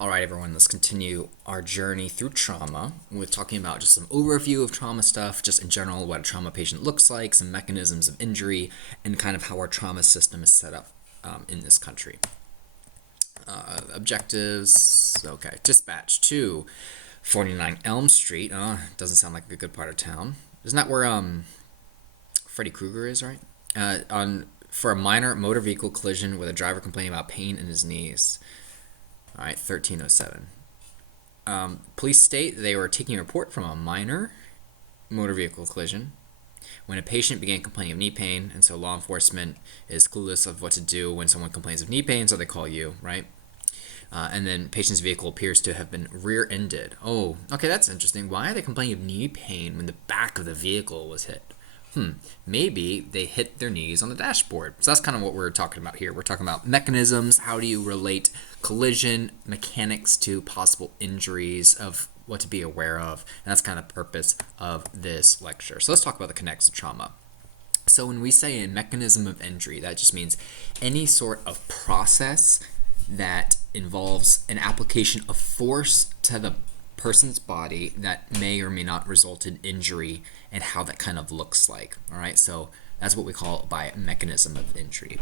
All right, everyone, let's continue our journey through trauma with talking about just some overview of trauma stuff, just in general, what a trauma patient looks like, some mechanisms of injury, and kind of how our trauma system is set up in this country. Objectives, okay, dispatch to 49 Elm Street. Doesn't sound like a good part of town. Isn't that where Freddy Krueger is, right? For a minor motor vehicle collision with a driver complaining about pain in his knees. All right, 1307. Police state they were taking a report from a minor motor vehicle collision when a patient began complaining of knee pain, and so law enforcement is clueless of what to do when someone complains of knee pain, so they call you, right? And then patient's vehicle appears to have been rear-ended. Oh, okay, that's interesting. Why are they complaining of knee pain when the back of the vehicle was hit? Maybe they hit their knees on the dashboard. So that's kind of what we're talking about here. We're talking about mechanisms. How do you relate collision mechanics to possible injuries, of what to be aware of? And that's kind of the purpose of this lecture. So let's talk about the kinetics of trauma. So when we say a mechanism of injury, that just means any sort of process that involves an application of force to the person's body that may or may not result in injury, and how that kind of looks like. All right, so that's what we call by mechanism of injury.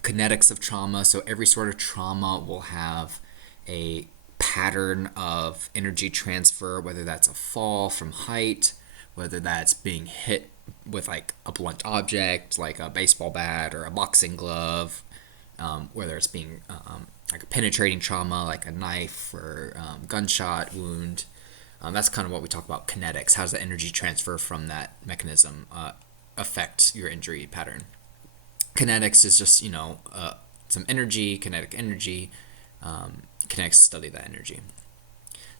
Kinetics of trauma. So every sort of trauma will have a pattern of energy transfer, whether that's a fall from height, whether that's being hit with like a blunt object like a baseball bat or a boxing glove, whether it's being like a penetrating trauma like a knife or gunshot wound. That's kind of what we talk about kinetics. How does the energy transfer from that mechanism affect your injury pattern? Kinetics is just, some energy, kinetic energy. Kinetics study that energy.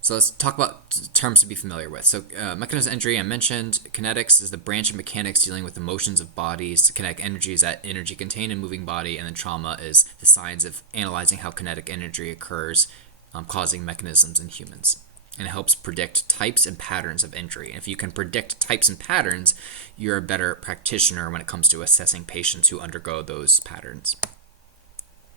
So let's talk about terms to be familiar with. So mechanism of injury, I mentioned. Kinetics is the branch of mechanics dealing with the motions of bodies. Kinetic energy is that energy contained in a moving body, and then trauma is the science of analyzing how kinetic energy occurs, causing mechanisms in humans. And it helps predict types and patterns of injury. And if you can predict types and patterns, you're a better practitioner when it comes to assessing patients who undergo those patterns.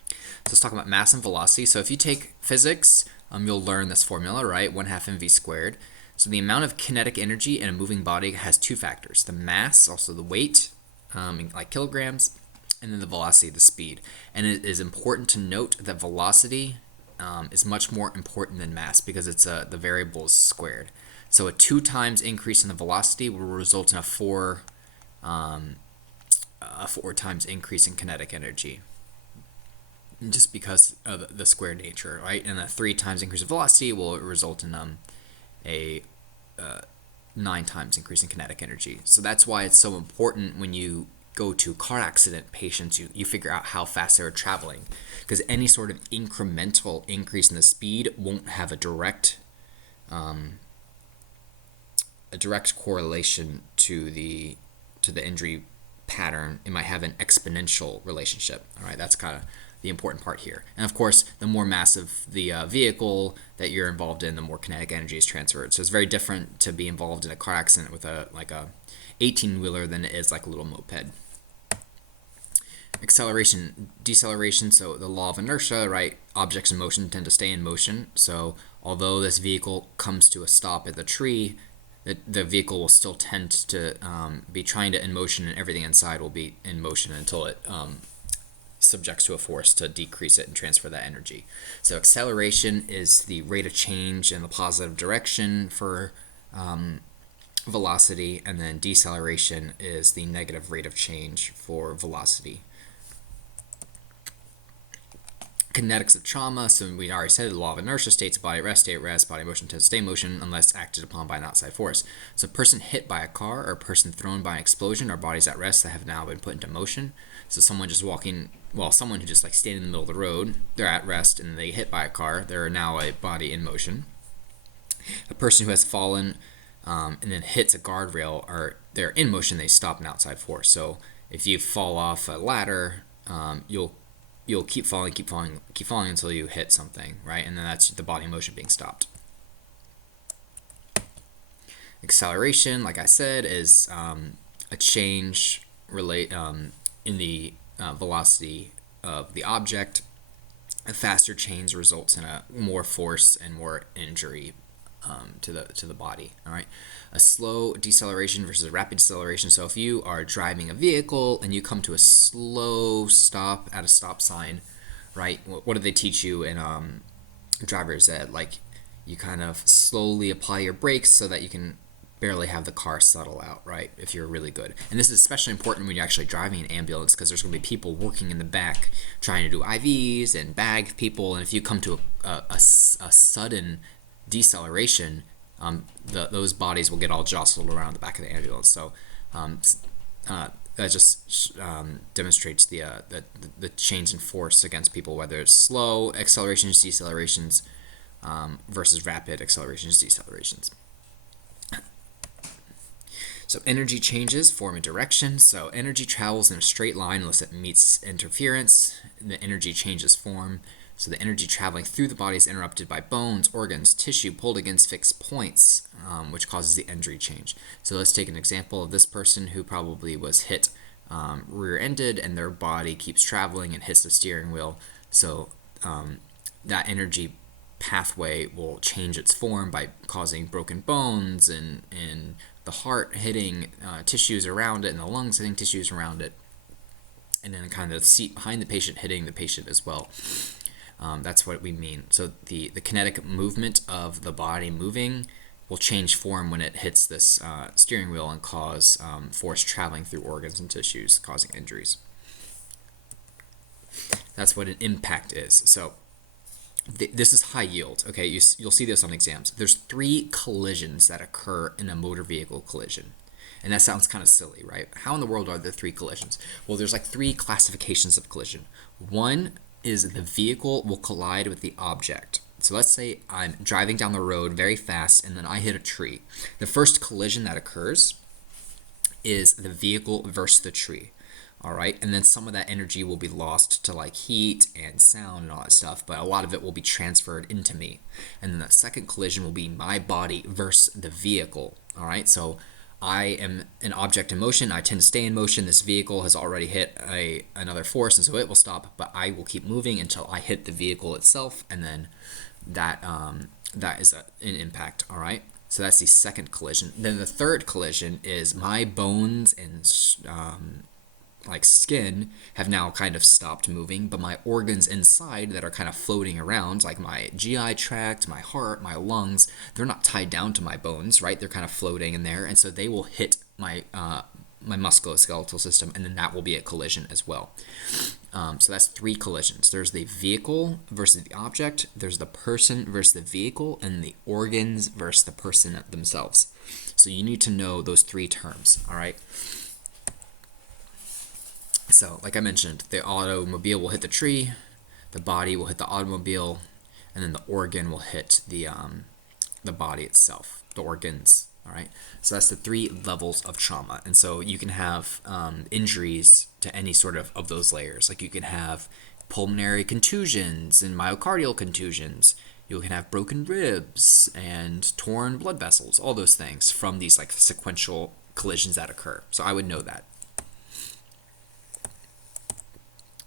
So let's talk about mass and velocity. So if you take physics, you'll learn this formula, right? 1/2 mv squared. So the amount of kinetic energy in a moving body has two factors: the mass, also the weight, like kilograms, and then the velocity, the speed. And it is important to note that velocity is much more important than mass because it's the variable is squared. So a 2 times increase in the velocity will result in a 4 times increase in kinetic energy, just because of the square nature, right? And a 3 times increase in velocity will result in a 9 times increase in kinetic energy. So that's why it's so important when you go to car accident patients, you figure out how fast they're traveling, because any sort of incremental increase in the speed won't have a direct correlation to the injury pattern. It might have an exponential relationship. All right, that's kind of the important part here. And of course, the more massive the vehicle that you're involved in, the more kinetic energy is transferred. So it's very different to be involved in a car accident with a 18-wheeler than it is like a little moped. Acceleration, deceleration, so the law of inertia, right? Objects in motion tend to stay in motion. So although this vehicle comes to a stop at the tree, the vehicle will still tend to be trying to in motion, and everything inside will be in motion until it subjects to a force to decrease it and transfer that energy. So acceleration is the rate of change in the positive direction for velocity, and then deceleration is the negative rate of change for velocity. Kinetics of trauma, so we already said the law of inertia states body at rest, stay at rest, body motion tends to stay in motion unless acted upon by an outside force. So a person hit by a car or a person thrown by an explosion are bodies at rest that have now been put into motion. So someone who just like standing in the middle of the road, they're at rest and they hit by a car, they're now a body in motion. A person who has fallen and then hits a guardrail, or they're in motion, they stop an outside force. So if you fall off a ladder, you'll keep falling until you hit something, right? And then that's the body motion being stopped. Acceleration, like I said, is a change in the velocity of the object. A faster change results in a more force and more injury to the body. All right, a slow deceleration versus a rapid deceleration. So if you are driving a vehicle and you come to a slow stop at a stop sign, right? What do they teach you in driver's ed? Like, you kind of slowly apply your brakes so that you can barely have the car settle out, right? If you're really good. And this is especially important when you're actually driving an ambulance, because there's going to be people working in the back trying to do IVs and bag people. And if you come to a sudden deceleration, those bodies will get all jostled around the back of the ambulance. So that just demonstrates the change in force against people, whether it's slow accelerations, decelerations, versus rapid accelerations, decelerations. So energy changes form and direction. So energy travels in a straight line unless it meets interference. The energy changes form. So the energy traveling through the body is interrupted by bones, organs, tissue pulled against fixed points, which causes the energy change. So let's take an example of this person who probably was hit rear-ended, and their body keeps traveling and hits the steering wheel. So that energy pathway will change its form by causing broken bones and the heart hitting tissues around it, and the lungs hitting tissues around it, and then kind of the seat behind the patient hitting the patient as well. That's what we mean. So the kinetic movement of the body moving will change form when it hits this steering wheel and cause force traveling through organs and tissues, causing injuries. That's what an impact is. So this is high yield. Okay, you'll see this on exams. There's 3 collisions that occur in a motor vehicle collision. And that sounds kind of silly, right? How in the world are there 3 collisions? Well, there's like 3 classifications of collision. One is the vehicle will collide with the object. So let's say I'm driving down the road very fast and then I hit a tree. The first collision that occurs is the vehicle versus the tree. All right, and then some of that energy will be lost to like heat and sound and all that stuff, but a lot of it will be transferred into me. And then the second collision will be my body versus the vehicle. All right, so I am an object in motion. I tend to stay in motion. This vehicle has already hit another force, and so it will stop, but I will keep moving until I hit the vehicle itself, and then that is an impact. All right, so that's the second collision. Then the third collision is my bones and like skin have now kind of stopped moving, but my organs inside that are kind of floating around, like my GI tract, my heart, my lungs, they're not tied down to my bones, right? They're kind of floating in there, and so they will hit my my musculoskeletal system, and then that will be a collision as well. So that's 3 collisions. There's the vehicle versus the object, there's the person versus the vehicle, and the organs versus the person themselves. So you need to know those 3 terms, all right? So, like I mentioned, the automobile will hit the tree, the body will hit the automobile, and then the organ will hit the body itself, the organs. All right. So that's the 3 levels of trauma, and so you can have injuries to any sort of those layers. Like you can have pulmonary contusions and myocardial contusions. You can have broken ribs and torn blood vessels. All those things from these like sequential collisions that occur. So I would know that.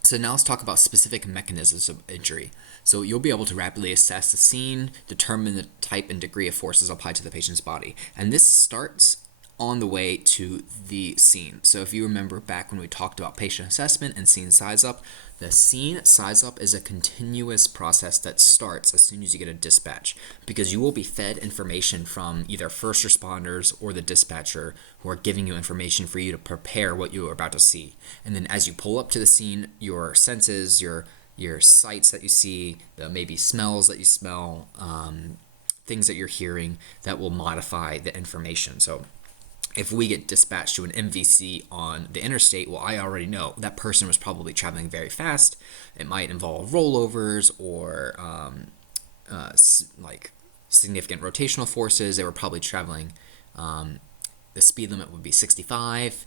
So now let's talk about specific mechanisms of injury. So you'll be able to rapidly assess the scene, determine the type and degree of forces applied to the patient's body. And this starts on the way to the scene. So if you remember back when we talked about patient assessment and scene size up, the scene size up is a continuous process that starts as soon as you get a dispatch, because you will be fed information from either first responders or the dispatcher who are giving you information for you to prepare what you are about to see. And then as you pull up to the scene, your senses, your sights that you see, the maybe smells that you smell, things that you're hearing, that will modify the information. So if we get dispatched to an MVC on the interstate, well, I already know that person was probably traveling very fast. It might involve rollovers or like significant rotational forces. They were probably traveling. The speed limit would be 65.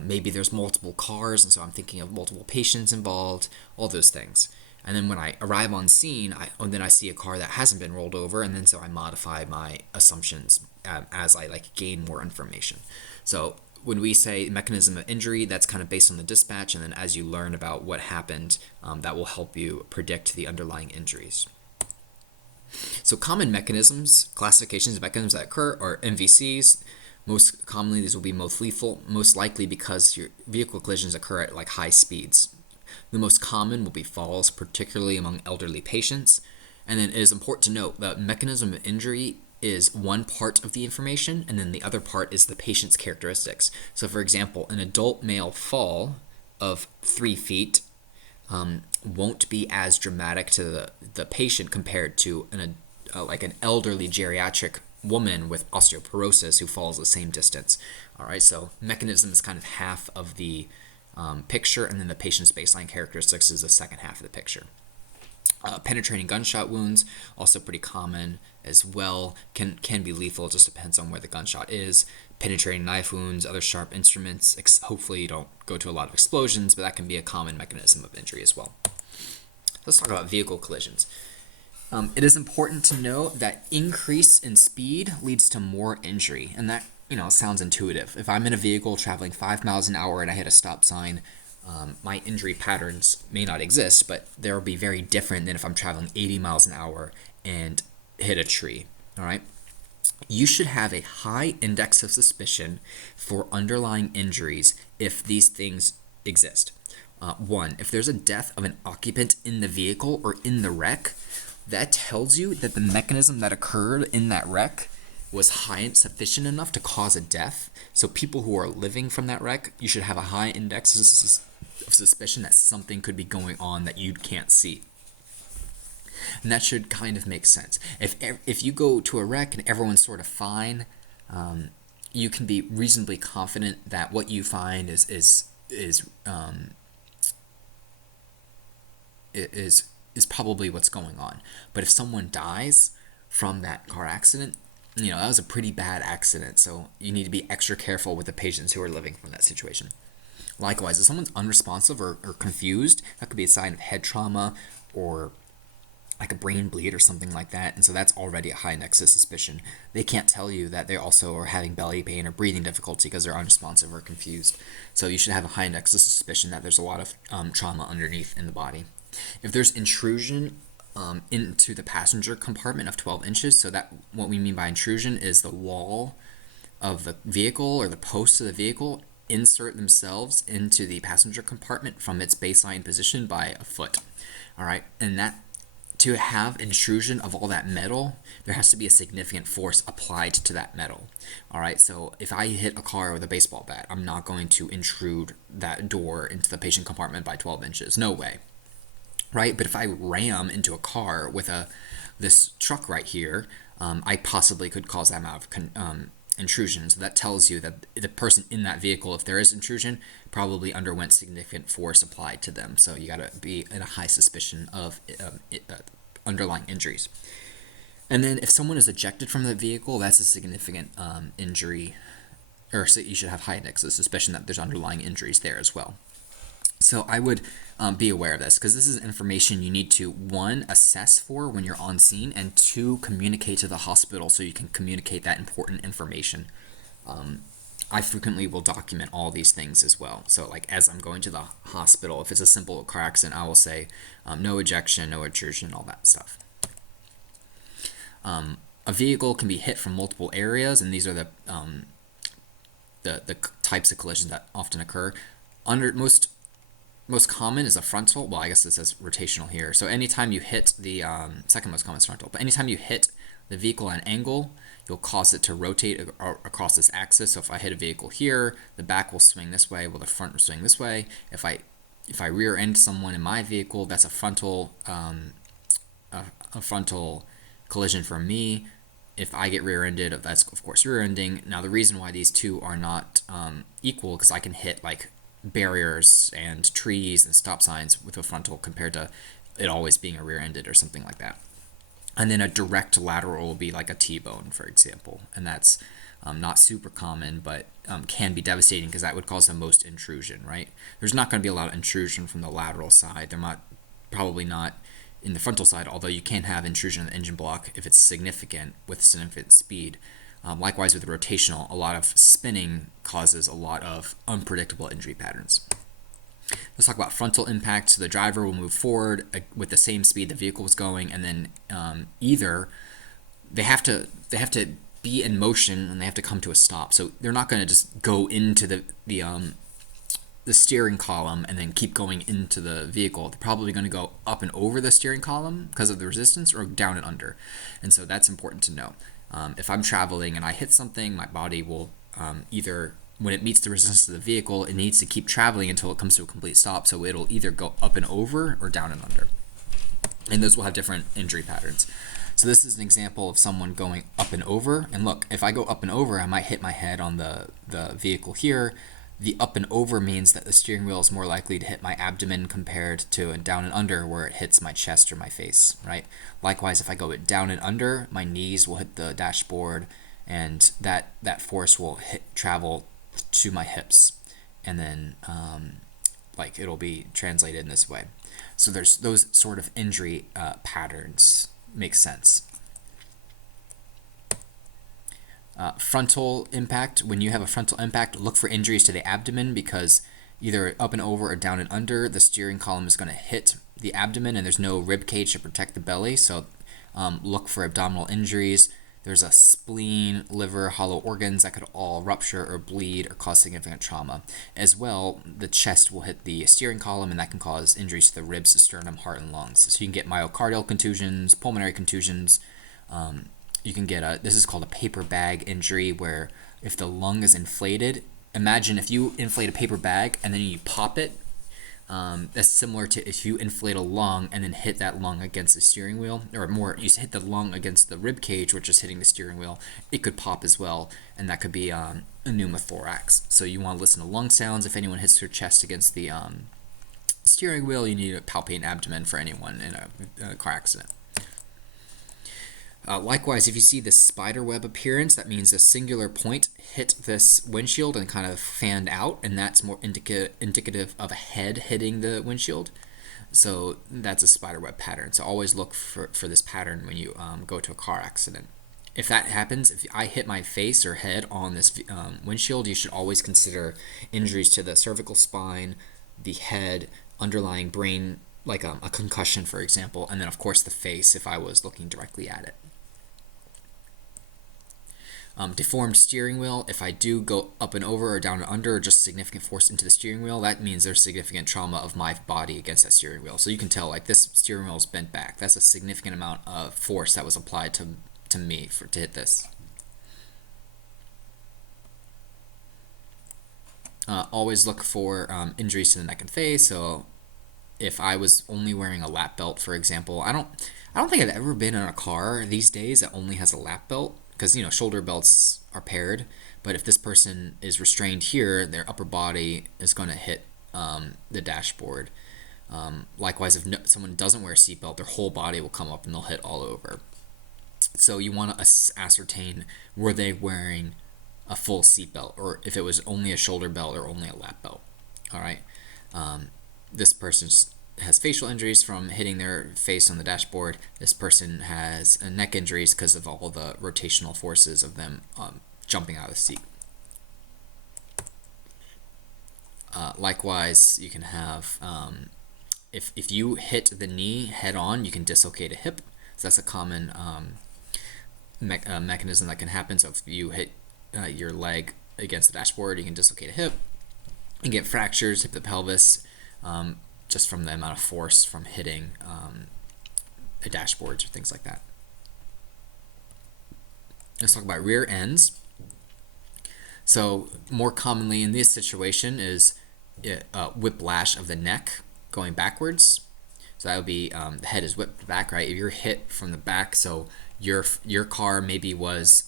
Maybe there's multiple cars, and so I'm thinking of multiple patients involved, all those things. And then when I arrive on scene, then I see a car that hasn't been rolled over, and then so I modify my assumptions as I like gain more information. So when we say mechanism of injury, that's kind of based on the dispatch, and then as you learn about what happened, that will help you predict the underlying injuries. So common mechanisms, classifications of mechanisms that occur are MVCs. Most commonly, these will be most lethal, most likely because your vehicle collisions occur at like high speeds. The most common will be falls, particularly among elderly patients. And then it is important to note that mechanism of injury is one part of the information, and then the other part is the patient's characteristics. So, for example, an adult male fall of 3 feet won't be as dramatic to the patient compared to like an elderly geriatric woman with osteoporosis who falls the same distance. All right, so mechanism is kind of half of the picture, and then the patient's baseline characteristics is the second half of the picture. Penetrating gunshot wounds, also pretty common as well, can be lethal. It just depends on where the gunshot is. Penetrating knife wounds, other sharp instruments. Hopefully you don't go to a lot of explosions, but that can be a common mechanism of injury as well. Let's talk about vehicle collisions. It is important to note that increase in speed leads to more injury, and that sounds intuitive. If I'm in a vehicle traveling 5 miles an hour and I hit a stop sign, my injury patterns may not exist, but they'll be very different than if I'm traveling 80 miles an hour and hit a tree. All right. You should have a high index of suspicion for underlying injuries if these things exist. One, if there's a death of an occupant in the vehicle or in the wreck, that tells you that the mechanism that occurred in that wreck was high and sufficient enough to cause a death. So people who are living from that wreck, you should have a high index of suspicion that something could be going on that you can't see. And that should kind of make sense. If you go to a wreck and everyone's sort of fine, you can be reasonably confident that what you find is probably what's going on. But if someone dies from that car accident, that was a pretty bad accident, so you need to be extra careful with the patients who are living from that situation. Likewise, if someone's unresponsive or confused, that could be a sign of head trauma or like a brain bleed or something like that, and so that's already a high index of suspicion. They can't tell you that they also are having belly pain or breathing difficulty because they're unresponsive or confused. So you should have a high index of suspicion that there's a lot of trauma underneath in the body. If there's intrusion into the passenger compartment of 12 inches, so that what we mean by intrusion is the wall of the vehicle or the posts of the vehicle insert themselves into the passenger compartment from its baseline position by a foot. All right, and that to have intrusion of all that metal, there has to be a significant force applied to that metal. All right, so if I hit a car with a baseball bat, I'm not going to intrude that door into the patient compartment by 12 inches. No way. Right? But if I ram into a car with this truck right here, I possibly could cause that amount of intrusion. So that tells you that the person in that vehicle, if there is intrusion, probably underwent significant force applied to them. So you got to be in a high suspicion of underlying injuries. And then if someone is ejected from the vehicle, that's a significant injury, or so you should have high index of suspicion that there's underlying injuries there as well. So I would be aware of this because this is information you need to, one, assess for when you're on scene, and two, communicate to the hospital so you can communicate that important information. I frequently will document all these things as well. So like as I'm going to the hospital, if it's a simple car accident, I will say no ejection, no intrusion, all that stuff. A vehicle can be hit from multiple areas, and these are the types of collisions that often occur. Most common is a frontal. Well, I guess it says rotational here. So anytime you hit the second most common is frontal, but anytime you hit the vehicle at an angle, you'll cause it to rotate across this axis. So if I hit a vehicle here, the back will swing this way, while the front will swing this way. If I rear end someone in my vehicle, that's a frontal collision for me. If I get rear-ended, that's of course rear-ending. Now the reason why these two are not equal, because I can hit like barriers and trees and stop signs with a frontal compared to it always being a rear-ended or something like that. And then a direct lateral will be like a T-bone, for example, and that's not super common, but can be devastating because that would cause the most intrusion, right? There's not going to be a lot of intrusion from the lateral side. They're probably not in the frontal side, although you can have intrusion in the engine block if it's significant with significant speed. Likewise with rotational, a lot of spinning causes a lot of unpredictable injury patterns. Let's talk about frontal impact. So the driver will move forward with the same speed the vehicle was going, and then either they have to be in motion and they have to come to a stop. So they're not going to just go into the steering column and then keep going into the vehicle. They're probably going to go up and over the steering column because of the resistance, or down and under. And so that's important to know. If I'm traveling and I hit something, my body will either, when it meets the resistance of the vehicle, it needs to keep traveling until it comes to a complete stop. So it'll either go up and over or down and under. And those will have different injury patterns. So this is an example of someone going up and over. And look, if I go up and over, I might hit my head on the vehicle here. The up and over means that the steering wheel is more likely to hit my abdomen compared to a down and under where it hits my chest or my face, right? Likewise, if I go down and under, my knees will hit the dashboard, and that force will travel to my hips, and then it'll be translated in this way. So there's those sort of injury patterns. Makes sense. Frontal impact. When you have a frontal impact, look for injuries to the abdomen, because either up and over or down and under, the steering column is going to hit the abdomen, and there's no rib cage to protect the belly. So look for abdominal injuries. There's a spleen, liver, hollow organs that could all rupture or bleed or cause significant trauma. As well, the chest will hit the steering column, and that can cause injuries to the ribs, sternum, heart, and lungs. So you can get myocardial contusions, pulmonary contusions. You can get this is called a paper bag injury, where if the lung is inflated, imagine if you inflate a paper bag and then you pop it. That's similar to if you inflate a lung and then hit that lung against the steering wheel, or more, you hit the lung against the rib cage, which is hitting the steering wheel. It could pop as well, and that could be a pneumothorax. So you want to listen to lung sounds. If anyone hits their chest against the steering wheel, you need to palpate an abdomen for anyone in a car accident. Likewise, if you see this spider web appearance, that means a singular point hit this windshield and kind of fanned out, and that's more indicative of a head hitting the windshield. So that's a spider web pattern. So always look for this pattern when you go to a car accident. If that happens, if I hit my face or head on this windshield, you should always consider injuries to the cervical spine, the head, underlying brain, like a concussion, for example, and then of course the face if I was looking directly at it. Deformed steering wheel. If I do go up and over or down and under, or just significant force into the steering wheel, that means there's significant trauma of my body against that steering wheel. So you can tell, like, this steering wheel is bent back. That's a significant amount of force that was applied to me to hit this. Always look for injuries to the neck and face. So if I was only wearing a lap belt, for example, I don't think I've ever been in a car these days that only has a lap belt, because shoulder belts are paired. But if this person is restrained here, their upper body is going to hit the dashboard. Likewise, if someone doesn't wear a seatbelt, their whole body will come up and they'll hit all over. So you want to ascertain, were they wearing a full seatbelt, or if it was only a shoulder belt or only a lap belt. All right. This person has facial injuries from hitting their face on the dashboard. This person has neck injuries because of all the rotational forces of them jumping out of the seat. Likewise, you can have, if you hit the knee head on, you can dislocate a hip. So that's a common mechanism that can happen. So if you hit your leg against the dashboard, you can dislocate a hip. You can get fractures, hip to pelvis, just from the amount of force from hitting the dashboards or things like that. Let's talk about rear ends. So more commonly in this situation is whiplash of the neck going backwards. So that would be the head is whipped back, right? If you're hit from the back, so your car maybe was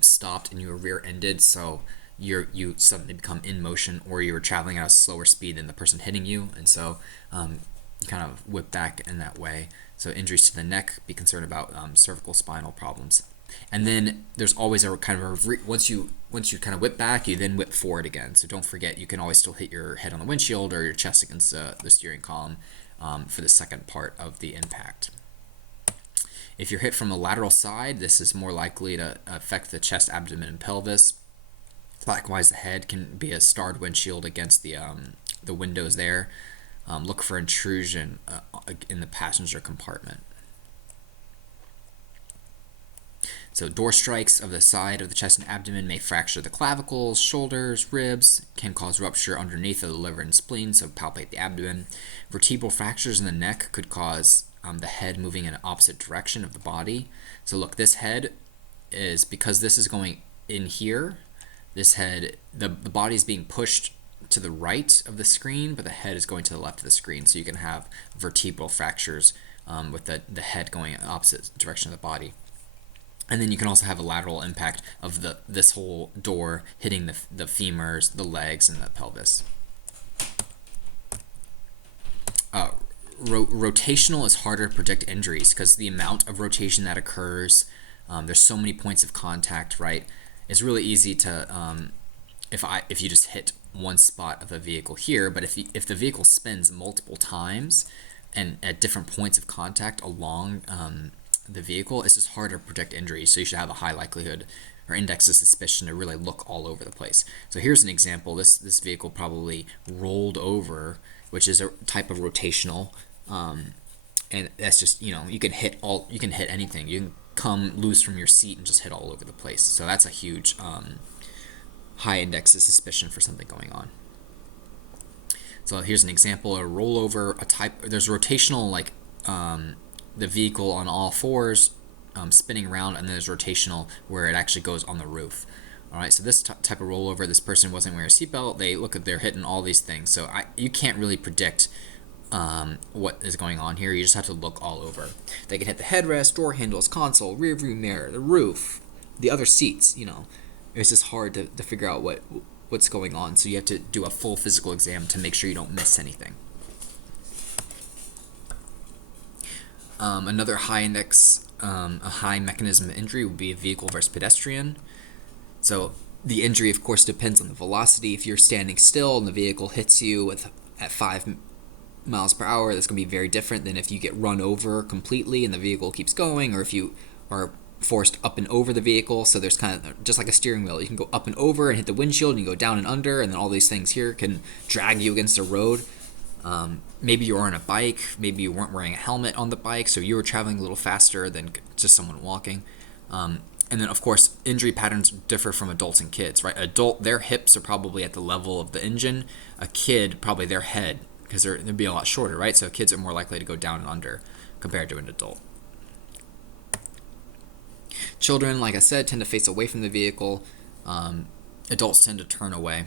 stopped and you were rear-ended, so you suddenly become in motion, or you were traveling at a slower speed than the person hitting you, and so you kind of whip back in that way. So injuries to the neck, be concerned about cervical spinal problems. And then there's always a kind of once you kind of whip back, you then whip forward again. So don't forget, you can always still hit your head on the windshield or your chest against the steering column for the second part of the impact. If you're hit from the lateral side, this is more likely to affect the chest, abdomen, and pelvis. Likewise, the head can be a starred windshield against the windows there. Look for intrusion in the passenger compartment. So door strikes of the side of the chest and abdomen may fracture the clavicles, shoulders, ribs, can cause rupture underneath of the liver and spleen, so palpate the abdomen. Vertebral fractures in the neck could cause the head moving in an opposite direction of the body. So look, this head is, because this is going in here, this head, the body is being pushed to the right of the screen, but the head is going to the left of the screen. So you can have vertebral fractures with the head going in the opposite direction of the body. And then you can also have a lateral impact of this whole door hitting the femurs, the legs, and the pelvis. Rotational is harder to predict injuries because the amount of rotation that occurs, there's so many points of contact, right? It's really easy to, if you just hit one spot of a vehicle here, but if the vehicle spins multiple times and at different points of contact along the vehicle, it's just hard to predict injuries. So you should have a high likelihood or index of suspicion to really look all over the place. So here's an example. This vehicle probably rolled over, which is a type of rotational, and that's just, you can hit anything. You can come loose from your seat and just hit all over the place. So that's a huge high index of suspicion for something going on. So here's an example: a rollover, there's rotational, like the vehicle on all fours spinning around, and then there's rotational where it actually goes on the roof. All right, so this type of rollover, this person wasn't wearing a seatbelt. They're hitting all these things. So you can't really predict what is going on here. You just have to look all over. They can hit the headrest, door handles, console, rear view mirror, the roof, the other seats. It's just hard to figure out what's going on. So you have to do a full physical exam to make sure you don't miss anything. Another high index, a high mechanism of injury would be a vehicle versus pedestrian. So the injury, of course, depends on the velocity. If you're standing still and the vehicle hits you at 5 miles per hour, that's going to be very different than if you get run over completely and the vehicle keeps going, or if you are forced up and over the vehicle. So there's kind of just like a steering wheel. You can go up and over and hit the windshield, and you go down and under, and then all these things here can drag you against the road. Maybe you were on a bike, maybe you weren't wearing a helmet on the bike, so you were traveling a little faster than just someone walking. And then, of course, injury patterns differ from adults and kids, right? Adult, their hips are probably at the level of the engine. A kid, probably their head, because they'd be a lot shorter, right? So kids are more likely to go down and under compared to an adult. Children, like I said, tend to face away from the vehicle. Adults tend to turn away.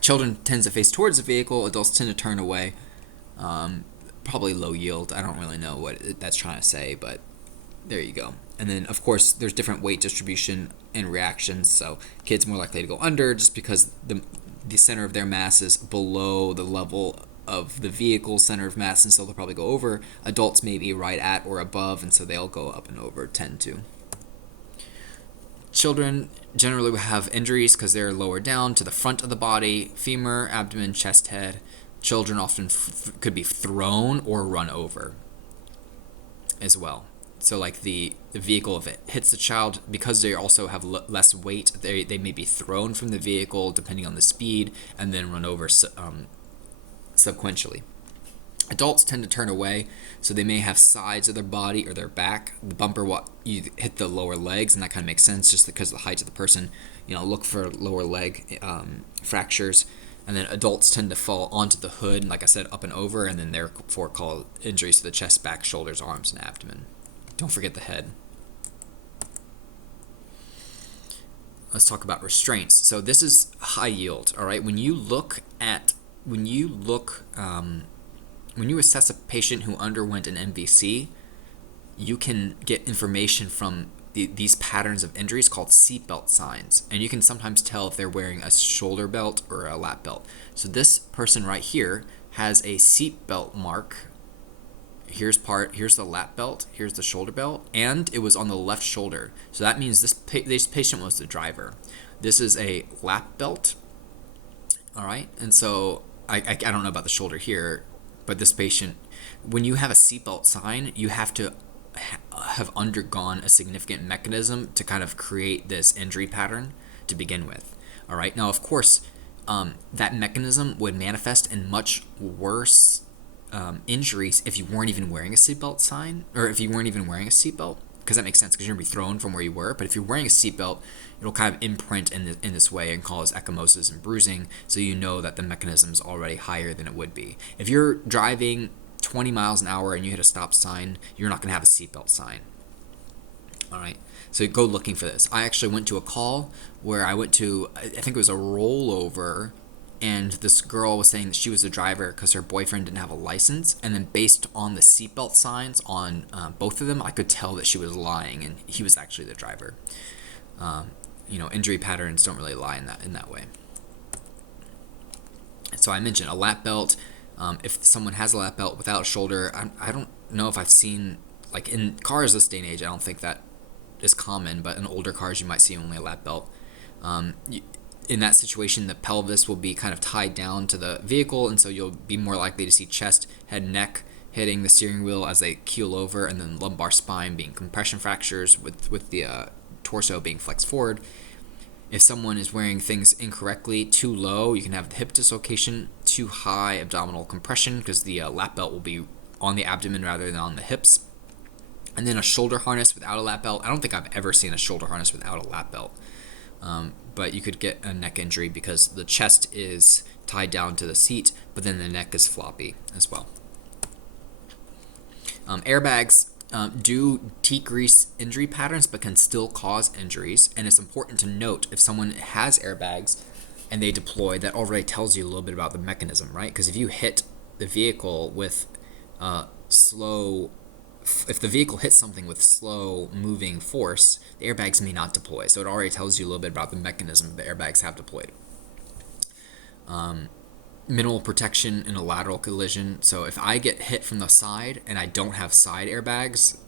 Children tend to face towards the vehicle. Adults tend to turn away. Probably low yield. I don't really know what that's trying to say, but there you go. And then, of course, there's different weight distribution and reactions. So kids more likely to go under just because the center of their mass is below the level of the vehicle center of mass, and so they'll probably go over. Adults may be right at or above, and so they'll go up and over, tend to. Children generally will have injuries because they're lower down to the front of the body, femur, abdomen, chest, head. Children often could be thrown or run over as well. So like the vehicle, if it hits the child, because they also have less weight, they may be thrown from the vehicle depending on the speed and then run over sequentially. Adults tend to turn away, so they may have sides of their body or their back. The bumper, you hit the lower legs, and that kind of makes sense just because of the height of the person. Look for lower leg fractures. And then adults tend to fall onto the hood, and like I said, up and over, and then therefore cause injuries to the chest, back, shoulders, arms, and abdomen. Don't forget the head. Let's talk about restraints. So this is high yield, all right? When you assess a patient who underwent an MVC, you can get information from these patterns of injuries called seatbelt signs, and you can sometimes tell if they're wearing a shoulder belt or a lap belt. So this person right here has a seatbelt mark. Here's the lap belt, here's the shoulder belt, and it was on the left shoulder. So that means this patient was the driver. This is a lap belt, all right? And so I don't know about the shoulder here, but this patient, when you have a seatbelt sign, you have to have undergone a significant mechanism to kind of create this injury pattern to begin with. All right. Now, of course, that mechanism would manifest in much worse injuries if you weren't even wearing a seatbelt sign, or if you weren't even wearing a seatbelt, because that makes sense because you're gonna be thrown from where you were. But if you're wearing a seatbelt, it'll kind of imprint in this way and cause ecchymosis and bruising, so you know that the mechanism is already higher than it would be. If you're driving 20 miles an hour and you hit a stop sign, you're not gonna have a seatbelt sign. All right. So go looking for this. I actually went to a call where I went to, I think it was a rollover, and this girl was saying that she was the driver because her boyfriend didn't have a license. And then based on the seatbelt signs on both of them, I could tell that she was lying, and he was actually the driver. Injury patterns don't really lie in that way. So I mentioned a lap belt. If someone has a lap belt without a shoulder, I don't know if I've seen, like in cars this day and age, I don't think that is common, but in older cars you might see only a lap belt. In that situation, the pelvis will be kind of tied down to the vehicle, and so you'll be more likely to see chest, head, neck hitting the steering wheel as they keel over, and then lumbar spine being compression fractures with the torso being flexed forward. If someone is wearing things incorrectly, too low, you can have the hip dislocation. Too high, abdominal compression, because the lap belt will be on the abdomen rather than on the hips. And then a shoulder harness without a lap belt. I don't think I've ever seen a shoulder harness without a lap belt. But you could get a neck injury because the chest is tied down to the seat, but then the neck is floppy as well. Airbags do decrease injury patterns, but can still cause injuries. And it's important to note, if someone has airbags and they deploy, that already tells you a little bit about the mechanism, right? Because if you hit the vehicle with if the vehicle hits something with slow moving force, the airbags may not deploy. So it already tells you a little bit about the mechanism the airbags have deployed. Minimal protection in a lateral collision. So if I get hit from the side and I don't have side airbags,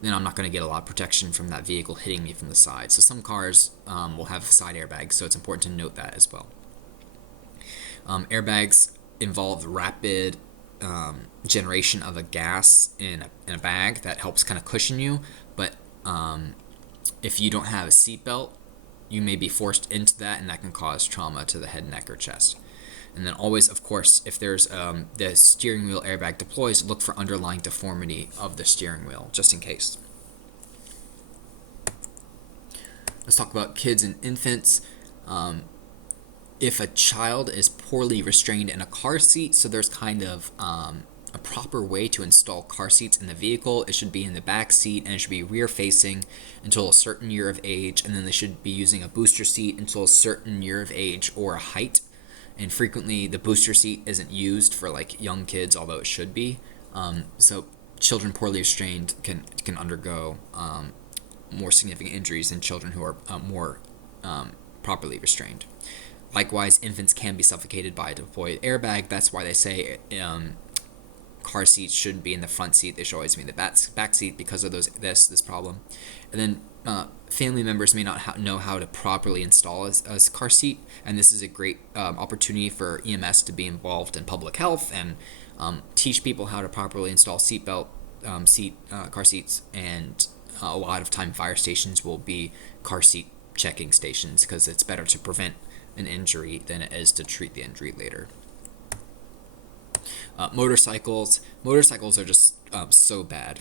then I'm not going to get a lot of protection from that vehicle hitting me from the side. So some cars will have side airbags, so it's important to note that as well. Airbags involve rapid generation of a gas in a bag that helps kind of cushion you, but if you don't have a seatbelt, you may be forced into that, and that can cause trauma to the head, neck, or chest. And then always, of course, if there's the steering wheel airbag deploys, look for underlying deformity of the steering wheel, just in case. Let's talk about kids and infants. If a child is poorly restrained in a car seat, so there's kind of a proper way to install car seats in the vehicle. It should be in the back seat, and it should be rear facing until a certain year of age, and then they should be using a booster seat until a certain year of age or height. And frequently the booster seat isn't used for like young kids, although it should be. So children poorly restrained can undergo more significant injuries than children who are more properly restrained. Likewise, infants can be suffocated by a deployed airbag. That's why they say car seats shouldn't be in the front seat. They should always be in the back seat because of this problem. And then family members may not know how to properly install a car seat, and this is a great opportunity for EMS to be involved in public health and teach people how to properly install car seats. And a lot of time fire stations will be car seat checking stations because it's better to prevent an injury than it is to treat the injury later. Motorcycles are just so bad.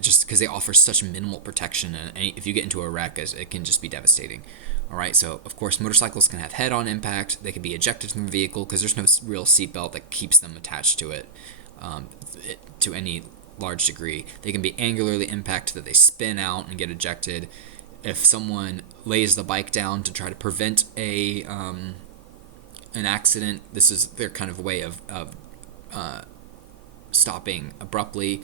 Just because they offer such minimal protection, and if you get into a wreck, it can just be devastating. All right, so of course motorcycles can have head-on impact. They can be ejected from the vehicle because there's no real seatbelt that keeps them attached to it to any large degree. They can be angularly impacted, that they spin out and get ejected. If someone lays the bike down to try to prevent an accident, this is their kind of way of stopping abruptly.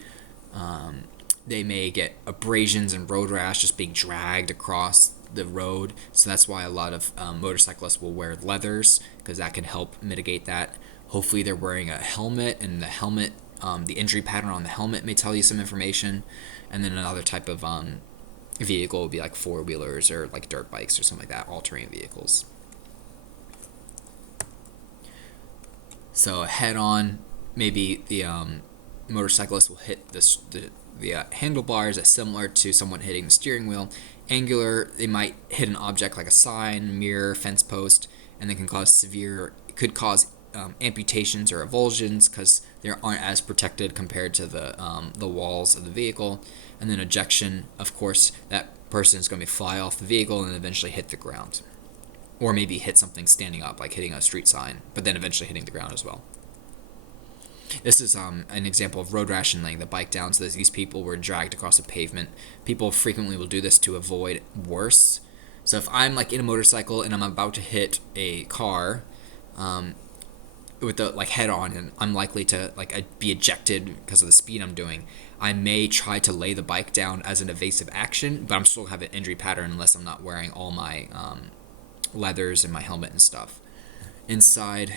They may get abrasions and road rash just being dragged across the road. So that's why a lot of motorcyclists will wear leathers, because that can help mitigate that. Hopefully they're wearing a helmet, and the helmet, the injury pattern on the helmet may tell you some information. And then another type of vehicle would be like four-wheelers or like dirt bikes or something like that, all-terrain vehicles. So head-on, maybe the motorcyclist will hit the The handlebars is similar to someone hitting the steering wheel. Angular, they might hit an object like a sign, mirror, fence post, and they can cause it could cause amputations or avulsions because they aren't as protected compared to the walls of the vehicle. And then ejection, of course, that person is going to fly off the vehicle and eventually hit the ground, or maybe hit something standing up, like hitting a street sign, but then eventually hitting the ground as well. This is an example of road rash and laying the bike down so that these people were dragged across the pavement. People frequently will do this to avoid worse. So if I'm like in a motorcycle and I'm about to hit a car, with the like head on, and I'm likely to be ejected because of the speed I'm doing, I may try to lay the bike down as an evasive action, but I'm still have an injury pattern unless I'm not wearing all my leathers and my helmet and stuff. Inside,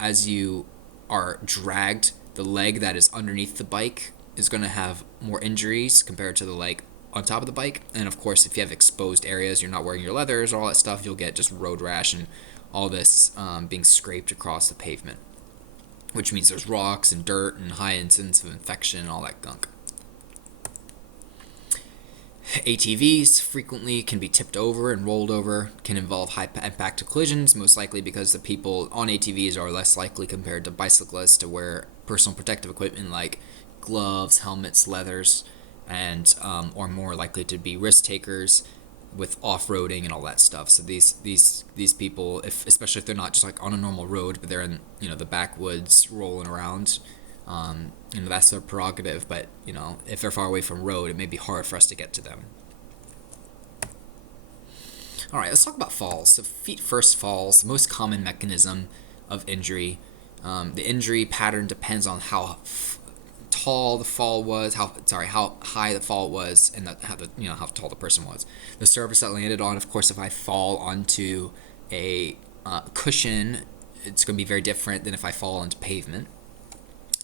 as you are dragged, the leg that is underneath the bike is going to have more injuries compared to the leg on top of the bike. And of course, if you have exposed areas, you're not wearing your leathers or all that stuff, you'll get just road rash and all this being scraped across the pavement, which means there's rocks and dirt and high incidence of infection and all that gunk. ATVs frequently can be tipped over and rolled over, can involve high impact collisions, most likely because the people on ATVs are less likely compared to bicyclists to wear personal protective equipment like gloves, helmets, leathers, and are more likely to be risk takers with off-roading and all that stuff. So these people, especially if they're not just like on a normal road, but they're in the backwoods rolling around, that's their prerogative. But if they're far away from road, it may be hard for us to get to them. All right, let's talk about falls. So feet first falls, the most common mechanism of injury. The injury pattern depends on how tall the fall was, how high the fall was, and how tall the person was. The surface that landed on, of course, if I fall onto a cushion, it's going to be very different than if I fall onto pavement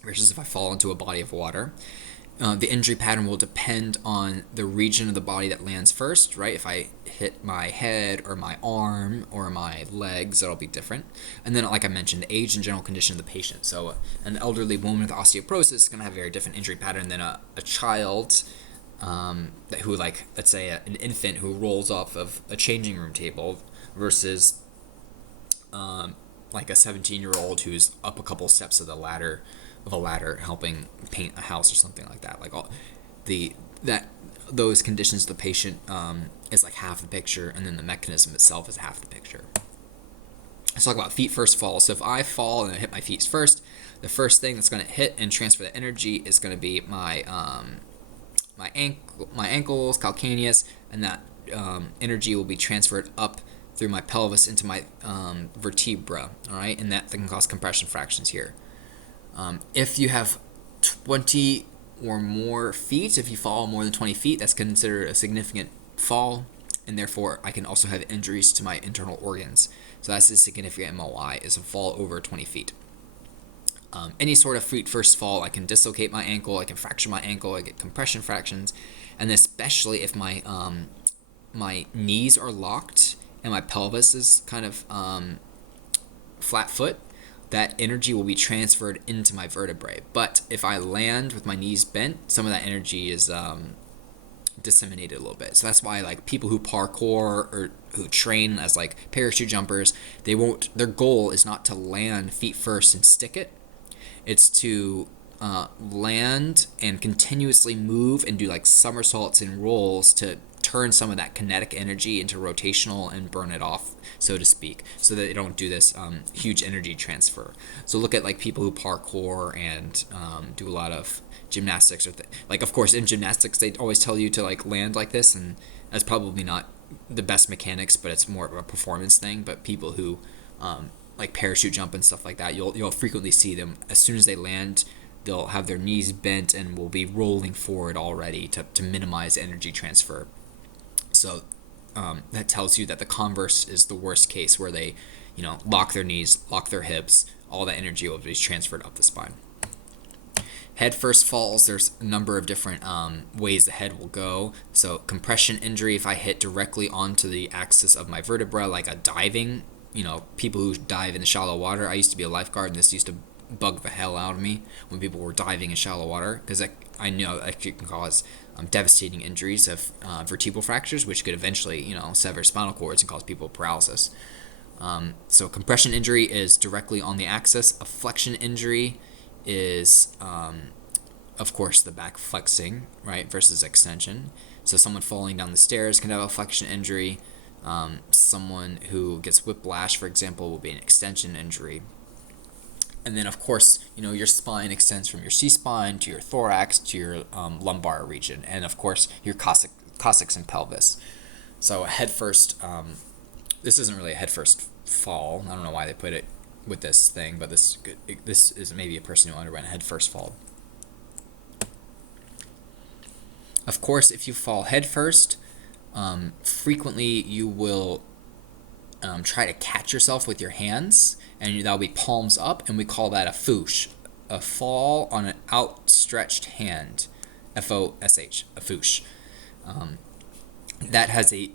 versus if I fall into a body of water. The injury pattern will depend on the region of the body that lands first, right? If I hit my head or my arm or my legs, that'll be different. And then, like I mentioned, the age and general condition of the patient. So an elderly woman with osteoporosis is going to have a very different injury pattern than a child who, like, let's say an infant who rolls off of a changing room table versus like a 17-year-old who's up a couple steps of a ladder helping paint a house or something like that. Like those conditions of the patient is like half the picture, and then the mechanism itself is half the picture. Let's talk about feet first fall. So if I fall and I hit my feet first, the first thing that's going to hit and transfer the energy is going to be my ankles, calcaneus, and that energy will be transferred up through my pelvis into my vertebra. All right, and that can cause compression fractures here. If you have 20 or more feet, if you fall more than 20 feet, that's considered a significant fall, and therefore I can also have injuries to my internal organs. So that's a significant MOI, is a fall over 20 feet. Any sort of feet first fall, I can dislocate my ankle, I can fracture my ankle, I get compression fractions, and especially if my knees are locked and my pelvis is kind of flat foot, that energy will be transferred into my vertebrae. But if I land with my knees bent, some of that energy is disseminated a little bit. So that's why like people who parkour or who train as like parachute jumpers, their goal is not to land feet first and stick it. It's to land and continuously move and do like somersaults and rolls to turn some of that kinetic energy into rotational and burn it off, so to speak, so that they don't do this huge energy transfer. So look at like people who parkour and do a lot of gymnastics or like, of course, in gymnastics they always tell you to like land like this, and that's probably not the best mechanics, but it's more of a performance thing. But people who like parachute jump and stuff like that, you'll frequently see them as soon as they land, they'll have their knees bent and will be rolling forward already to minimize energy transfer. So that tells you that the converse is the worst case, where they, lock their knees, lock their hips, all that energy will be transferred up the spine. Head first falls, there's a number of different ways the head will go. So compression injury, if I hit directly onto the axis of my vertebra, like a diving, people who dive in the shallow water. I used to be a lifeguard, and this used to bug the hell out of me when people were diving in shallow water, because I know that it can cause devastating injuries of vertebral fractures, which could eventually, sever spinal cords and cause people paralysis. So compression injury is directly on the axis. A flexion injury is, of course, the back flexing, right, versus extension. So someone falling down the stairs can have a flexion injury. Someone who gets whiplash, for example, will be an extension injury. And then, of course, your spine extends from your C-spine to your thorax to your lumbar region, and of course, your coccyx and pelvis. So head first. This isn't really a head first fall. I don't know why they put it with this thing, but this is maybe a person who underwent a head first fall. Of course, if you fall head first, frequently you will try to catch yourself with your hands, and that'll be palms up, and we call that a foosh, a fall on an outstretched hand, F-O-S-H, a foosh. That has a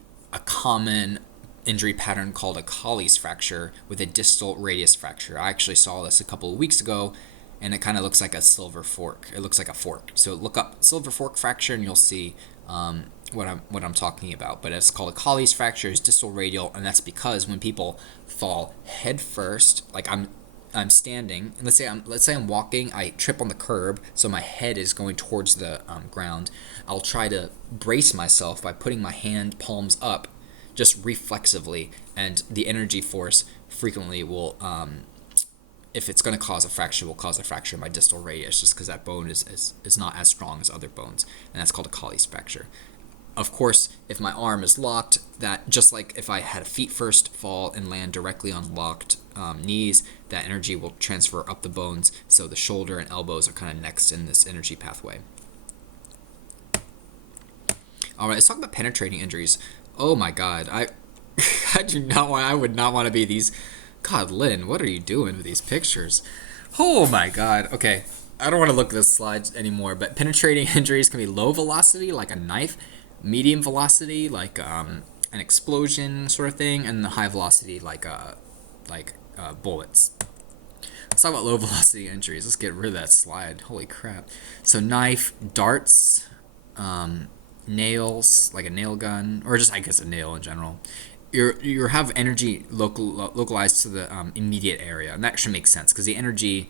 common injury pattern called a Colles fracture with a distal radius fracture. I actually saw this a couple of weeks ago, and it kind of looks like a silver fork. It looks like a fork. So look up silver fork fracture, and you'll see what I'm talking about. But it's called a Colles fracture. It's distal radial, and that's because when people fall head first, like I'm standing, and let's say I'm walking, I trip on the curb, so my head is going towards the ground. I'll try to brace myself by putting my hand palms up, just reflexively, and the energy force frequently will, if it's going to cause a fracture, will cause a fracture in my distal radius, just because that bone is not as strong as other bones, and that's called a Colles fracture. Of course, if my arm is locked, that just like if I had a feet first fall and land directly on locked knees, that energy will transfer up the bones, so the shoulder and elbows are kind of next in this energy pathway. All right, let's talk about penetrating injuries. Oh my God, I would not want to be these. God, Lynn, what are you doing with these pictures? Oh my God. Okay, I don't want to look at this slide anymore. But penetrating injuries can be low velocity, like a knife, medium velocity, like an explosion sort of thing, and the high velocity, like bullets. Let's talk about low velocity injuries. Let's get rid of that slide. Holy crap. So knife, darts, nails, like a nail gun, or just I guess a nail in general. You have energy localized to the immediate area, and that should make sense because the energy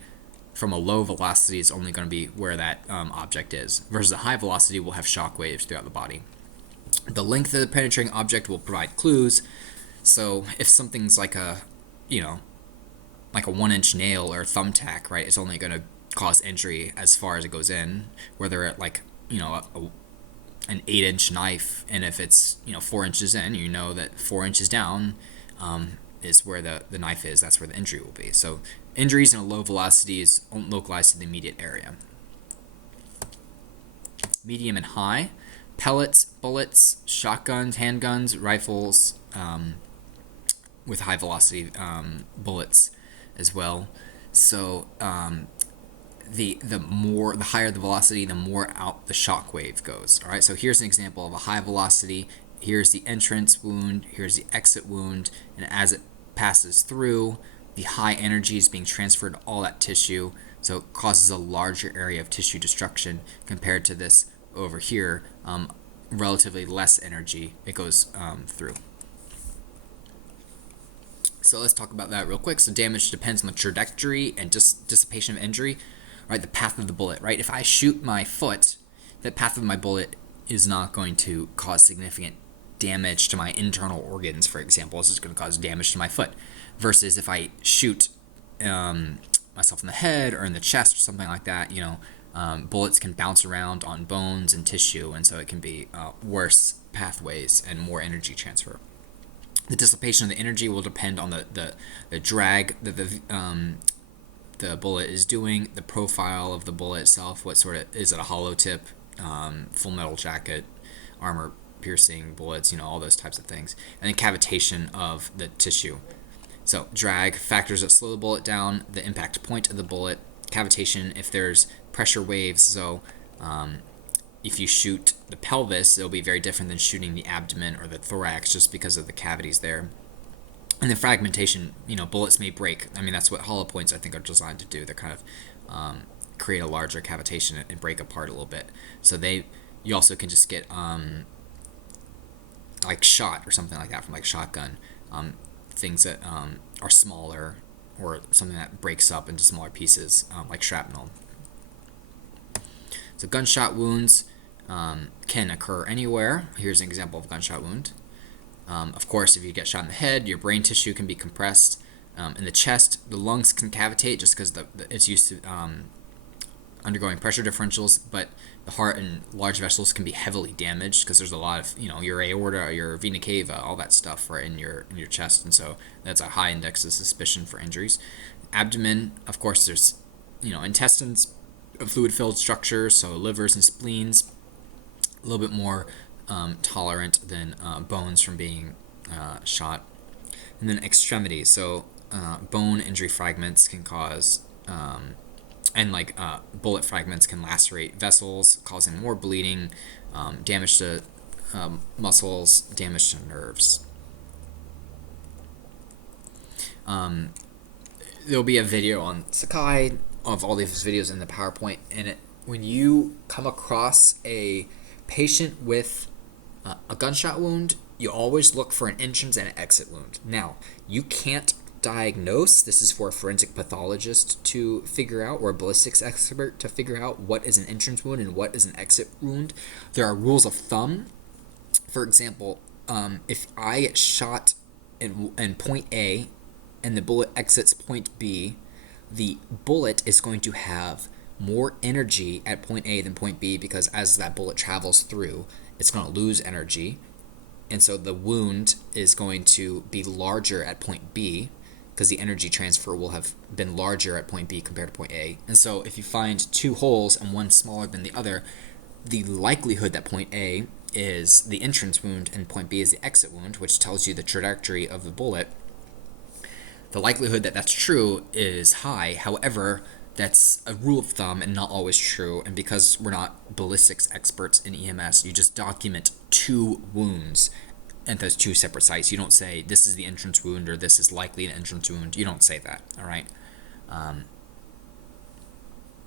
from a low velocity is only going to be where that object is, versus a high velocity will have shock waves throughout the body. The length of the penetrating object will provide clues. So if something's like a 1-inch nail or thumbtack, right, it's only going to cause injury as far as it goes in. Whether it an 8-inch knife, and if it's 4 inches in, that 4 inches down is where the knife is. That's where the injury will be. So injuries in a low velocity is localized to the immediate area. Medium and high, pellets, bullets, shotguns, handguns, rifles, with high velocity bullets as well. So the higher the velocity, the more out the shock wave goes. All right, so here's an example of a high velocity. Here's the entrance wound, here's the exit wound, and as it passes through, the high energy is being transferred to all that tissue, so it causes a larger area of tissue destruction compared to this over here, relatively less energy it goes through. So let's talk about that real quick. So damage depends on the trajectory and dissipation of injury, right? The path of the bullet, right? If I shoot my foot, the path of my bullet is not going to cause significant damage to my internal organs, for example. This is going to cause damage to my foot. Versus if I shoot myself in the head or in the chest or something like that, bullets can bounce around on bones and tissue, and so it can be worse pathways and more energy transfer. The dissipation of the energy will depend on the drag that the bullet is doing, the profile of the bullet itself, what sort of, is it a hollow tip, full metal jacket, armor piercing bullets, all those types of things, and then cavitation of the tissue. So drag, factors that slow the bullet down, the impact point of the bullet, cavitation, if there's pressure waves, so if you shoot the pelvis, it'll be very different than shooting the abdomen or the thorax just because of the cavities there. And then fragmentation, bullets may break. I mean, that's what hollow points I think are designed to do. They're kind of create a larger cavitation and break apart a little bit. So you also can just get like shot or something like that from like shotgun, things that are smaller or something that breaks up into smaller pieces, like shrapnel. So gunshot wounds can occur anywhere. Here's an example of a gunshot wound. Of course, if you get shot in the head, your brain tissue can be compressed. In the chest, the lungs can cavitate just because it's used to undergoing pressure differentials, but the heart and large vessels can be heavily damaged because there's a lot of, your aorta, your vena cava, all that stuff right in your chest, and so that's a high index of suspicion for injuries. Abdomen, of course, there's, intestines, fluid-filled structures, so livers and spleens, a little bit more tolerant than bones from being shot. And then extremities, so bone injury fragments can cause, and like bullet fragments can lacerate vessels, causing more bleeding, damage to muscles, damage to nerves. There'll be a video on Sakai of all these videos in the PowerPoint, and when you come across a patient with a gunshot wound, you always look for an entrance and an exit wound. Now, you can't diagnose. This is for a forensic pathologist to figure out, or a ballistics expert to figure out what is an entrance wound and what is an exit wound. There are rules of thumb. For example, if I get shot in point A and the bullet exits point B, the bullet is going to have more energy at point A than point B, because as that bullet travels through, it's going to lose energy. And so the wound is going to be larger at point B because the energy transfer will have been larger at point B compared to point A. And so if you find two holes and one smaller than the other, the likelihood that point A is the entrance wound and point B is the exit wound, which tells you the trajectory of the bullet, the likelihood that that's true is high. However, that's a rule of thumb and not always true. And because we're not ballistics experts in EMS, you just document two wounds at those two separate sites. You don't say this is the entrance wound or this is likely an entrance wound. You don't say that, all right?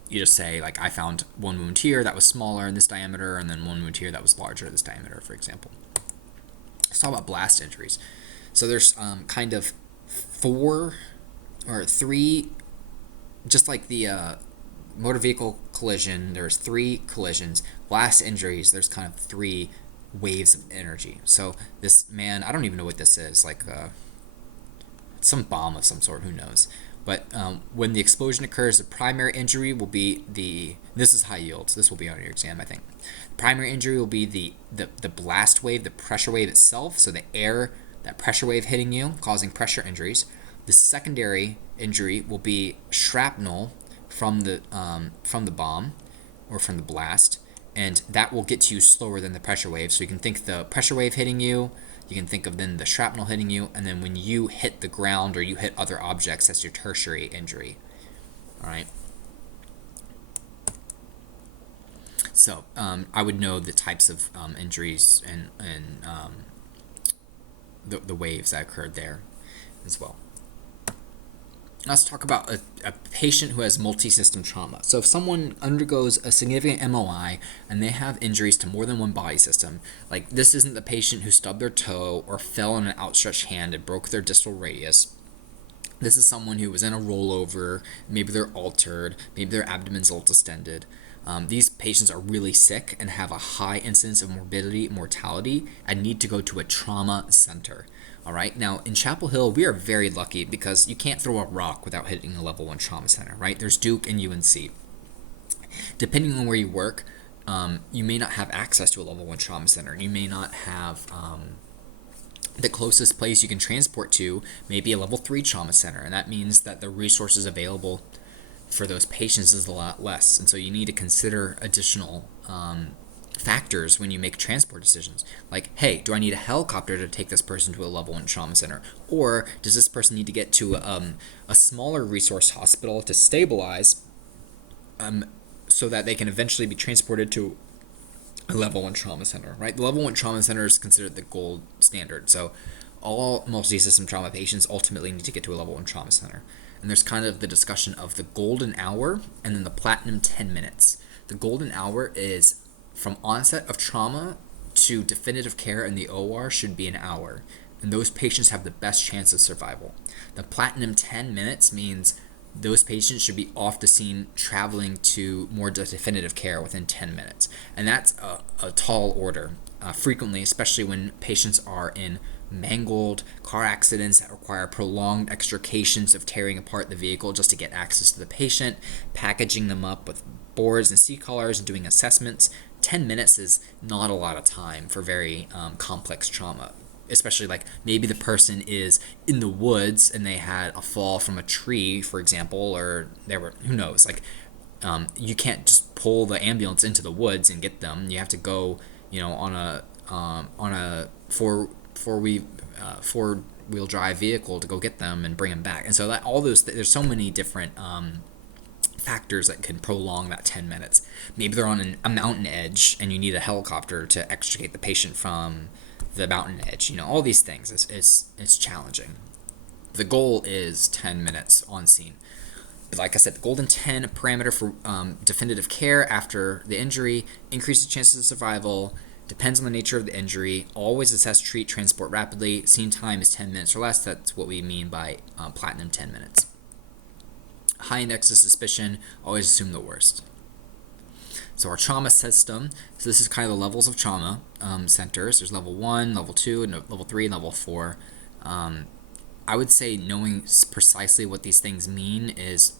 You just say, like, I found one wound here that was smaller in this diameter, and then one wound here that was larger in this diameter, for example. Let's talk about blast injuries. So there's kind of four or three, just like the motor vehicle collision, there's three collisions. Blast injuries, there's kind of three waves of energy. So this man, I don't even know what this is, like some bomb of some sort, who knows. But when the explosion occurs, the primary injury will be this is high yields, this will be on your exam, I think. The primary injury will be the blast wave, the pressure wave itself, so the air, that pressure wave hitting you, causing pressure injuries. The secondary injury will be shrapnel from the bomb or from the blast, and that will get to you slower than the pressure wave. So you can think the pressure wave hitting you, you can think of then the shrapnel hitting you, and then when you hit the ground or you hit other objects, that's your tertiary injury. All right. So I would know the types of injuries and the waves that occurred there as well. Let's talk about a patient who has multi-system trauma. So if someone undergoes a significant MOI and they have injuries to more than one body system, like this isn't the patient who stubbed their toe or fell on an outstretched hand and broke their distal radius. This is someone who was in a rollover, maybe they're altered, maybe their abdomen's a little distended. These patients are really sick and have a high incidence of morbidity and mortality and need to go to a trauma center. All right. Now, in Chapel Hill, we are very lucky because you can't throw a rock without hitting a level 1 trauma center, right? There's Duke and UNC. Depending on where you work, you may not have access to a level 1 trauma center. You may not have the closest place you can transport to may be a level 3 trauma center, and that means that the resources available for those patients is a lot less. And so you need to consider additional factors when you make transport decisions. Like, hey, do I need a helicopter to take this person to a level 1 trauma center? Or does this person need to get to a smaller resource hospital to stabilize so that they can eventually be transported to a level 1 trauma center, right? The level 1 trauma center is considered the gold standard. So all multi-system trauma patients ultimately need to get to a level 1 trauma center. And there's kind of the discussion of the golden hour and then the platinum 10 minutes. The golden hour is from onset of trauma to definitive care in the OR should be an hour, and those patients have the best chance of survival. The platinum 10 minutes means those patients should be off the scene traveling to more definitive care within 10 minutes. And that's a tall order, frequently, especially when patients are in mangled car accidents that require prolonged extrications of tearing apart the vehicle just to get access to the patient, packaging them up with boards and C-collars and doing assessments. 10 minutes is not a lot of time for very complex trauma, especially like maybe the person is in the woods and they had a fall from a tree, for example, or there were, who knows, like you can't just pull the ambulance into the woods and get them. You have to go, on a four wheel drive vehicle to go get them and bring them back. And so that all those there's so many different factors that can prolong that 10 minutes. Maybe they're on a mountain edge and you need a helicopter to extricate the patient from the mountain edge. All these things. It's challenging. The goal is 10 minutes on scene. Like I said, the golden 10 parameter for definitive care after the injury increases chances of survival, depends on the nature of the injury, always assess, treat, transport rapidly, scene time is 10 minutes or less. That's what we mean by platinum 10 minutes. High index of suspicion, always assume the worst. So our trauma system, so this is kind of the levels of trauma centers. There's level 1, level 2, and level 3, and level 4. I would say knowing precisely what these things mean is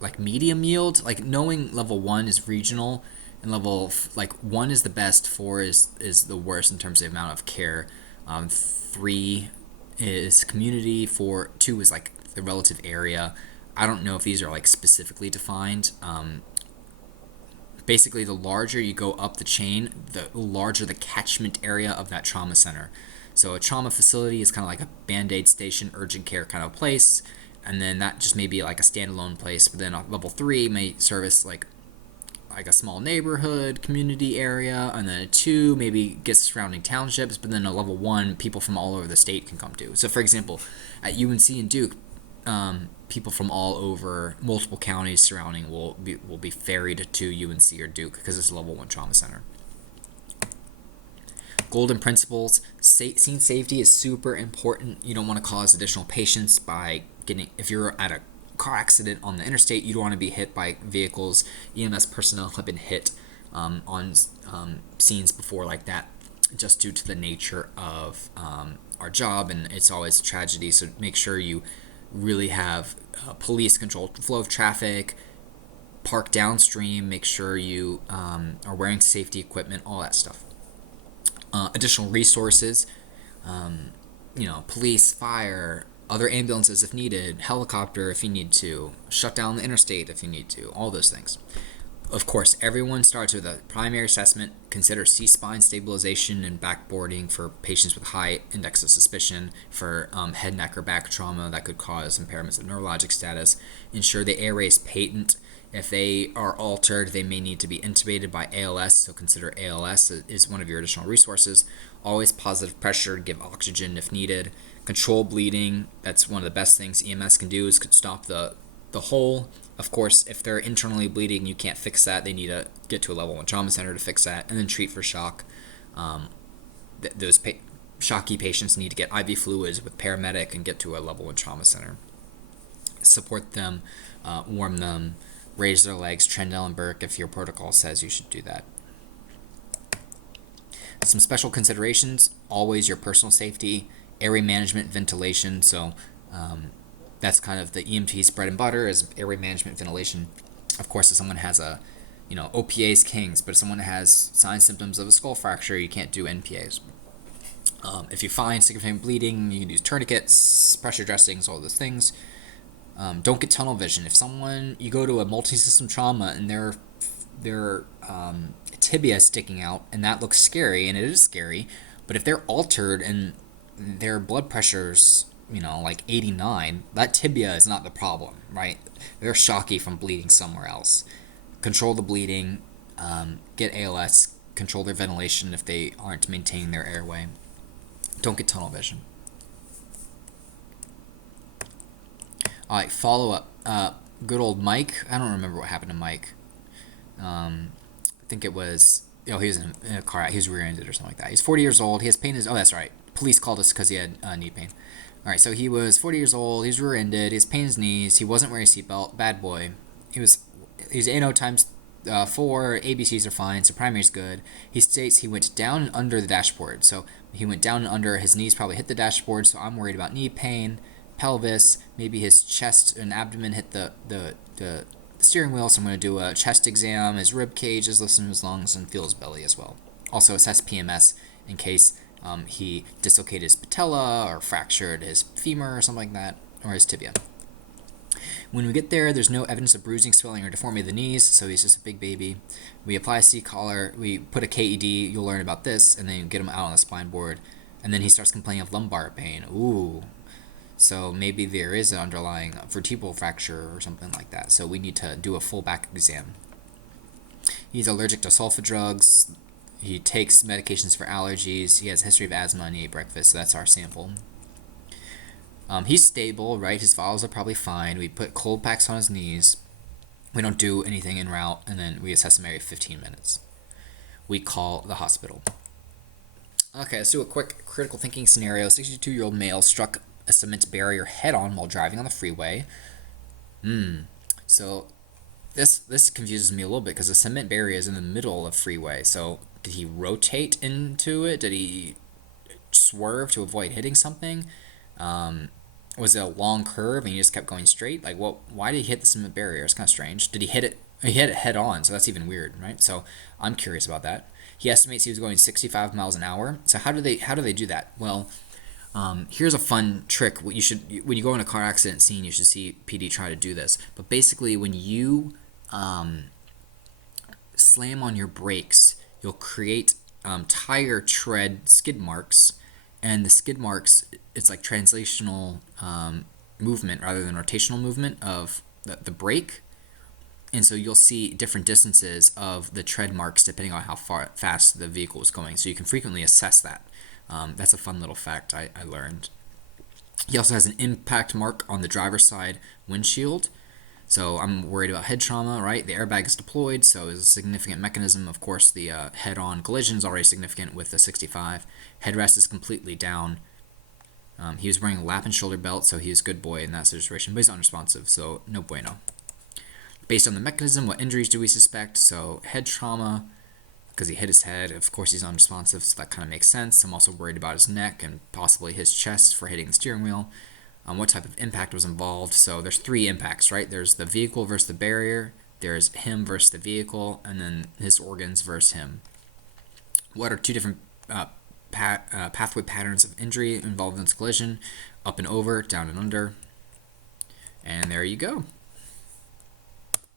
like medium yield. Like knowing level 1 is regional, and level 1 is the best, 4 is the worst in terms of the amount of care. 3 is community, 2 is like the relative area. I don't know if these are like specifically defined. Basically, the larger you go up the chain, the larger the catchment area of that trauma center. So a trauma facility is kind of like a Band-Aid station, urgent care kind of place, and then that just may be like a standalone place. But then level 3 may service like a small neighborhood, community area, and then a 2 maybe gets surrounding townships. But then a level 1, people from all over the state can come to. So for example, at UNC and Duke, people from all over multiple counties surrounding will be ferried to UNC or Duke because it's a level 1 trauma center. Golden principles. Scene safety is super important. You don't want to cause additional patients by if you're at a car accident on the interstate, you don't want to be hit by vehicles. EMS personnel have been hit on scenes before like that, just due to the nature of our job, and it's always a tragedy. So make sure you really have police control flow of traffic, park downstream, make sure you are wearing safety equipment, all that stuff. Additional resources, police, fire, other ambulances if needed, helicopter if you need to, shut down the interstate if you need to, all those things. Of course, everyone starts with a primary assessment. Consider C-spine stabilization and backboarding for patients with high index of suspicion for head, neck, or back trauma that could cause impairments of neurologic status. Ensure the airway is patent. If they are altered, they may need to be intubated by ALS, so consider ALS is one of your additional resources. Always positive pressure, give oxygen if needed. Control bleeding, that's one of the best things EMS can do, is stop the hole. Of course, if they're internally bleeding, you can't fix that. They need to get to a level 1 trauma center to fix that, and then treat for shock. Those shocky patients need to get IV fluids with paramedic and get to a level 1 trauma center. Support them, warm them, raise their legs, Trendell and Burke if your protocol says you should do that. Some special considerations, always your personal safety, airway management, ventilation. So that's kind of the EMT's bread and butter is airway management, ventilation. Of course, if someone has OPA's kings, but if someone has signs, symptoms of a skull fracture, you can't do NPAs. If you find significant bleeding, you can use tourniquets, pressure dressings, all those things. Don't get tunnel vision. If you go to a multi-system trauma and their tibia is sticking out, and that looks scary, and it is scary, but if they're altered and their blood pressure's like 89, that tibia is not the problem, right? They're shocky from bleeding somewhere else. Control the bleeding, get ALS, control their ventilation if they aren't maintaining their airway. Don't get tunnel vision. All right, follow up. Good old Mike. I don't remember what happened to Mike. I think it was, he was in a car. He was rear-ended or something like that. He's 40 years old. He has pain in his. Oh, that's right. Police called us because he had knee pain. All right, so he was 40 years old. He was rear-ended. He has pain in his knees. He wasn't wearing a seatbelt. Bad boy. He was. He's ANO times 4. ABCs are fine. So primary's good. He states he went down and under the dashboard. So he went down and under. His knees probably hit the dashboard. So I'm worried about knee pain, pelvis. Maybe his chest and abdomen hit the steering wheel, so I'm going to do a chest exam, his rib cage, his listen to his lungs, and feel his belly as well. Also assess PMS in case he dislocated his patella or fractured his femur or something like that, or his tibia. When we get there, there's no evidence of bruising, swelling, or deformity of the knees, so he's just a big baby. We apply a C-collar, we put a KED, you'll learn about this, and then you get him out on the spine board, and then he starts complaining of lumbar pain. Ooh. So maybe there is an underlying vertebral fracture or something like that. So we need to do a full back exam. He's allergic to sulfa drugs. He takes medications for allergies. He has a history of asthma and he ate breakfast, so that's our sample. He's stable, right? His vitals are probably fine. We put cold packs on his knees. We don't do anything en route, and then we assess him every 15 minutes. We call the hospital. Okay, let's do a quick critical thinking scenario. 62-year-old male struck a cement barrier head-on while driving on the freeway. So this confuses me a little bit because the cement barrier is in the middle of freeway. So did he rotate into it? Did he swerve to avoid hitting something? Was it a long curve and he just kept going straight? Like, what? Why did he hit the cement barrier? It's kind of strange. Did he hit it? He hit it head on, so that's even weird, right? So I'm curious about that. He estimates he was going 65 miles an hour. So how do they do that? Well, here's a fun trick. What you should, when you go in a car accident scene, you should see PD try to do this. But basically, when you slam on your brakes, you'll create tire tread skid marks, and the skid marks, it's like translational movement rather than rotational movement of the brake. And so you'll see different distances of the tread marks depending on how fast the vehicle is going. So you can frequently assess that. That's a fun little fact I learned. He also has an impact mark on the driver's side windshield. So I'm worried about head trauma, right? The airbag is deployed, so it's a significant mechanism. Of course, the head-on collision is already significant with the 65. Headrest is completely down. He was wearing a lap and shoulder belt, so he was a good boy in that situation, but he's unresponsive, so no bueno. Based on the mechanism, what injuries do we suspect? So head trauma, because he hit his head. Of course, he's unresponsive, so that kind of makes sense. I'm also worried about his neck and possibly his chest for hitting the steering wheel. What type of impact was involved? So there's 3 impacts, right? There's the vehicle versus the barrier, there's him versus the vehicle, and then his organs versus him. What are 2 different pathway patterns of injury involved in this collision? Up and over, down and under. And there you go.